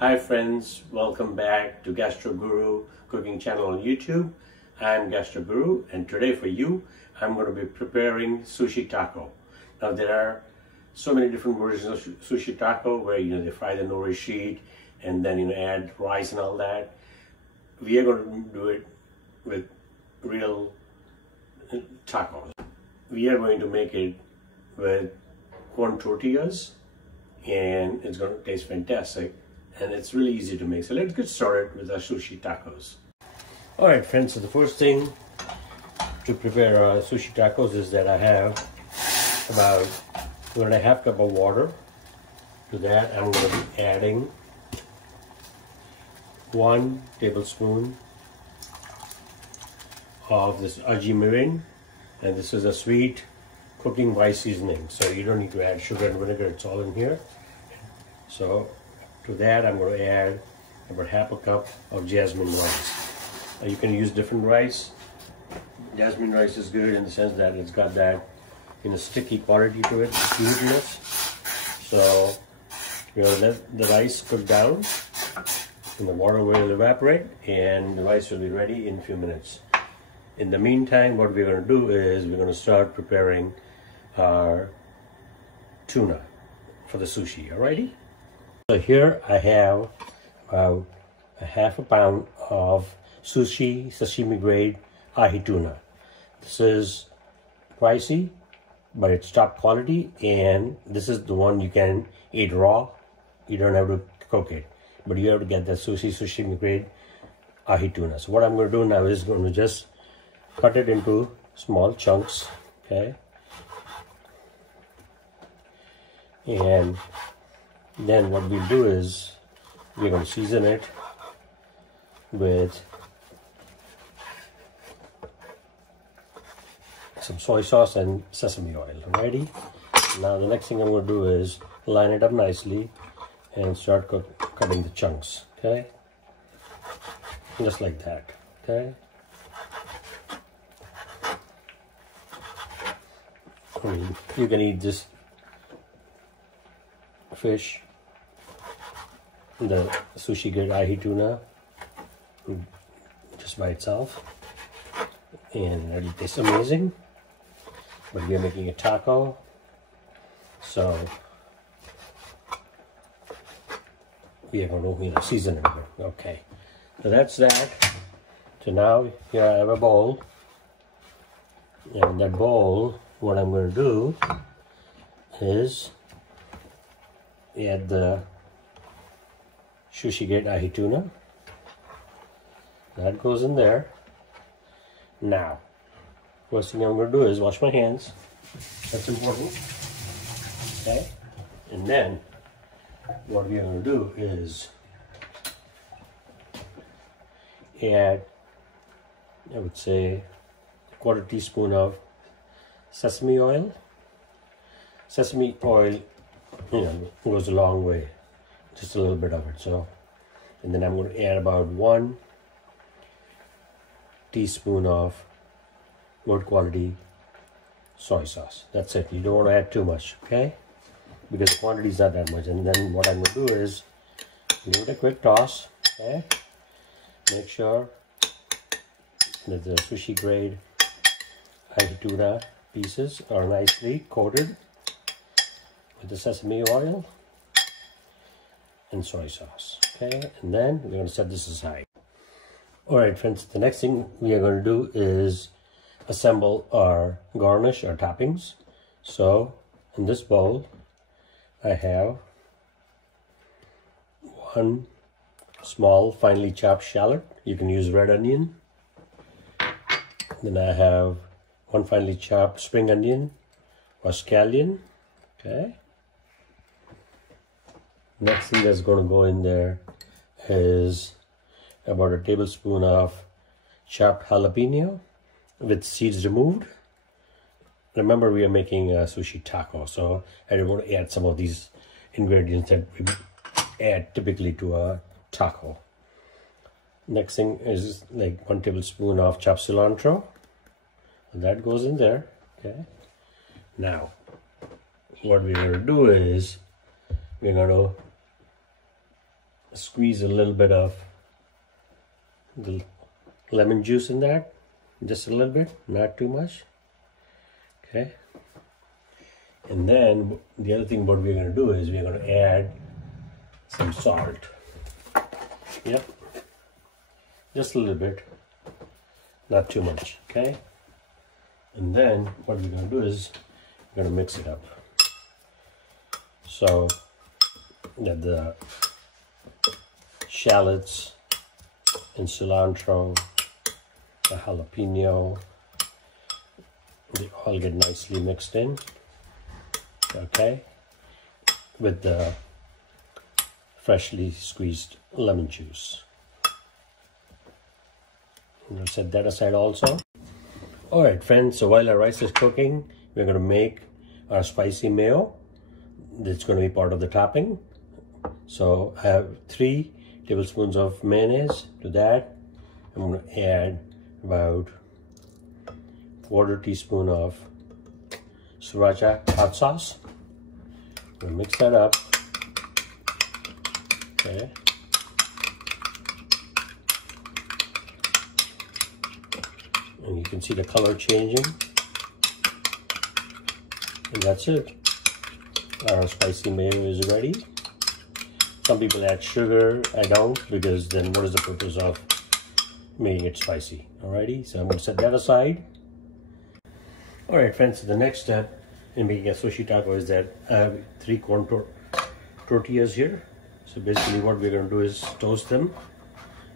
Hi friends, welcome back to Gastro Guru cooking channel on YouTube. I'm Gastro Guru, and today for you I'm going to be preparing sushi taco. Now there are so many different versions of sushi taco where they fry the nori sheet and then add rice and all that. We are going to do it with real tacos. We are going to make it with corn tortillas and it's going to taste fantastic. And it's really easy to make. So let's get started with our sushi tacos. Alright friends, so the first thing to prepare our sushi tacos is that I have about 1.5 cup of water. To that I'm going to be adding 1 tablespoon of this Aji-Mirin, and this is a sweet cooking rice seasoning. So you don't need to add sugar and vinegar, it's all in here. So to that I'm going to add about 1/2 cup of jasmine rice. You can use different rice. Jasmine rice is good in the sense that it's got that sticky quality to it, smoothness. So let the rice cook down and the water will evaporate and the rice will be ready in a few minutes. In the meantime, what we're going to do is we're going to start preparing our tuna for the sushi. Alrighty? So here I have about 1/2 pound of Sushi-Sashimi grade Ahi Tuna. This is pricey, but it's top quality, and this is the one you can eat raw. You don't have to cook it, but you have to get the Sushi-Sashimi grade Ahi Tuna. So what I'm going to do now is going to just cut it into small chunks, okay? And then what we'll do is we're going to season it with some soy sauce and sesame oil. Alrighty? Now the next thing I'm going to do is line it up nicely and start cutting the chunks. Okay? Just like that. Okay? You can eat this fish, the sushi grade Ahi Tuna, just by itself, and it'll taste amazing. But we are making a taco, so we are going to season it a bit. Okay, so that's that. So now here I have a bowl, and in that bowl, what I'm going to do is add the sushi grade Ahi Tuna. That goes in there. Now, first thing I'm going to do is wash my hands. That's important. Okay? And then, what we are going to do is add, I would say, 1/4 teaspoon of sesame oil. Sesame oil goes a long way, just a little bit of it. So, and then I'm going to add about 1 teaspoon of good quality soy sauce. That's it. You don't want to add too much, okay? Because the quantity is not that much. And then what I'm going to do is give it a quick toss, okay? Make sure that the sushi grade Ahi Tuna pieces are nicely coated with the sesame oil and soy sauce. Okay, and then we're going to set this aside. Alright friends, the next thing we are going to do is assemble our garnish, our toppings. So in this bowl I have 1 small finely chopped shallot. You can use red onion. Then I have 1 finely chopped spring onion or scallion. Okay. Next thing that's going to go in there is about 1 tablespoon of chopped jalapeno with seeds removed. Remember, we are making a sushi taco, so I want to add some of these ingredients that we add typically to a taco. Next thing is like 1 tablespoon of chopped cilantro. That goes in there. Okay. Now, what we're going to do is we're going to squeeze a little bit of the lemon juice in that, just a little bit, not too much. Okay. And then the other thing what we're going to do is we're going to add some salt. Yep. Just a little bit, not too much. Okay. And then what we're going to do is we're going to mix it up. So that the shallots and cilantro, the jalapeno, they all get nicely mixed in. Okay, with the freshly squeezed lemon juice. And we'll set that aside also. Alright friends, so while our rice is cooking, we're going to make our spicy mayo. That's going to be part of the topping. So I have 3 tablespoons of mayonnaise. To that, I'm going to add about 1/4 teaspoon of Siracha hot sauce. We'll mix that up. Okay. And you can see the color changing. And that's it. Our spicy mayo is ready. Some people add sugar. I don't, because then what is the purpose of making it spicy? Alrighty, so I'm going to set that aside. Alright friends, so the next step in making a sushi taco is that I have 3 corn tortillas here. So basically what we're going to do is toast them.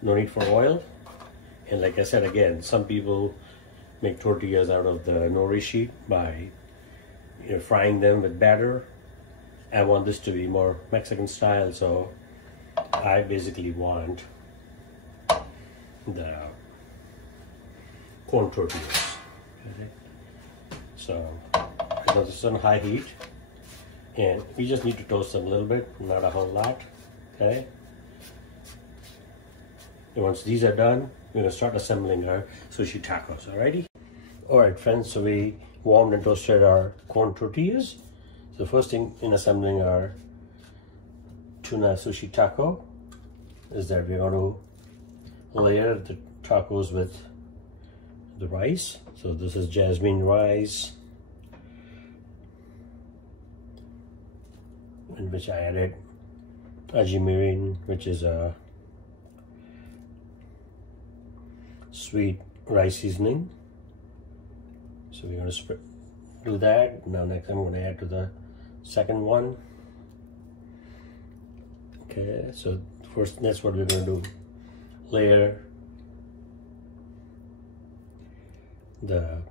No need for oil. And like I said again, some people make tortillas out of the nori sheet by frying them with batter. I want this to be more Mexican style, so I basically want the corn tortillas. Okay. So this is on high heat, and we just need to toast them a little bit, not a whole lot. Okay. And once these are done, we're gonna start assembling our sushi tacos. Alrighty. Alright friends, so we warmed and toasted our corn tortillas. So the first thing in assembling our tuna sushi taco is that we're going to layer the tacos with the rice. So this is Jasmine rice, in which I added Aji-Mirin, which is a sweet rice seasoning. So we're going to do that. Now next I'm going to add to the second one. Okay, so first that's what we're going to do. Layer the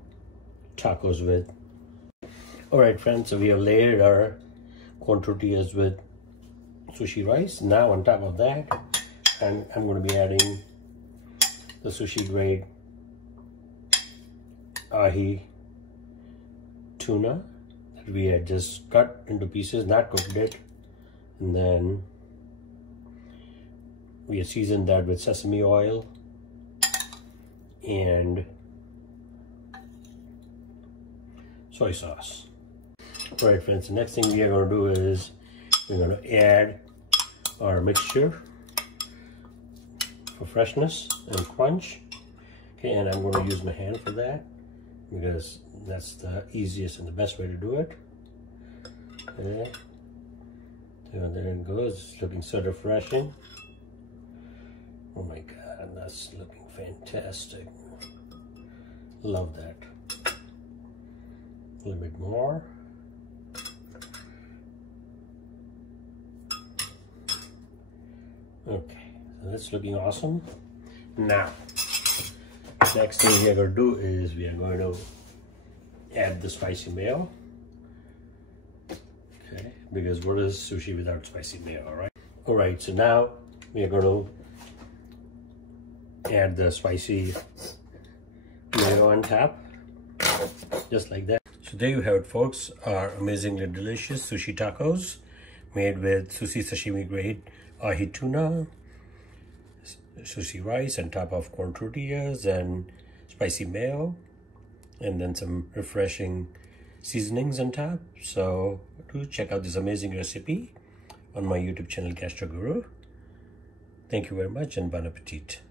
tacos with. Alright friends, so we have layered our corn tortillas with sushi rice. Now on top of that, I'm going to be adding the sushi grade Ahi Tuna that we had just cut into pieces, not cooked it, and then we had seasoned that with sesame oil and soy sauce. Alright friends, the next thing we are going to do is we're going to add our mixture for freshness and crunch. Okay, and I'm going to use my hand for that because that's the easiest and the best way to do it. Okay, so there it goes. It's looking so refreshing. Oh my god, that's looking fantastic. Love that. A little bit more. Okay, so that's looking awesome. Now, next thing we are going to do is we are going to add the spicy mayo. Okay, because what is sushi without spicy mayo, alright? Alright, so now we are going to add the spicy mayo on top, just like that. So there you have it folks, our amazingly delicious sushi tacos made with Sushi-Sashimi grade Ahi Tuna, sushi rice on top of corn tortillas and spicy mayo, and then some refreshing seasonings on top. So do check out this amazing recipe on my YouTube channel Gastro Guru. Thank you very much and bon appetit.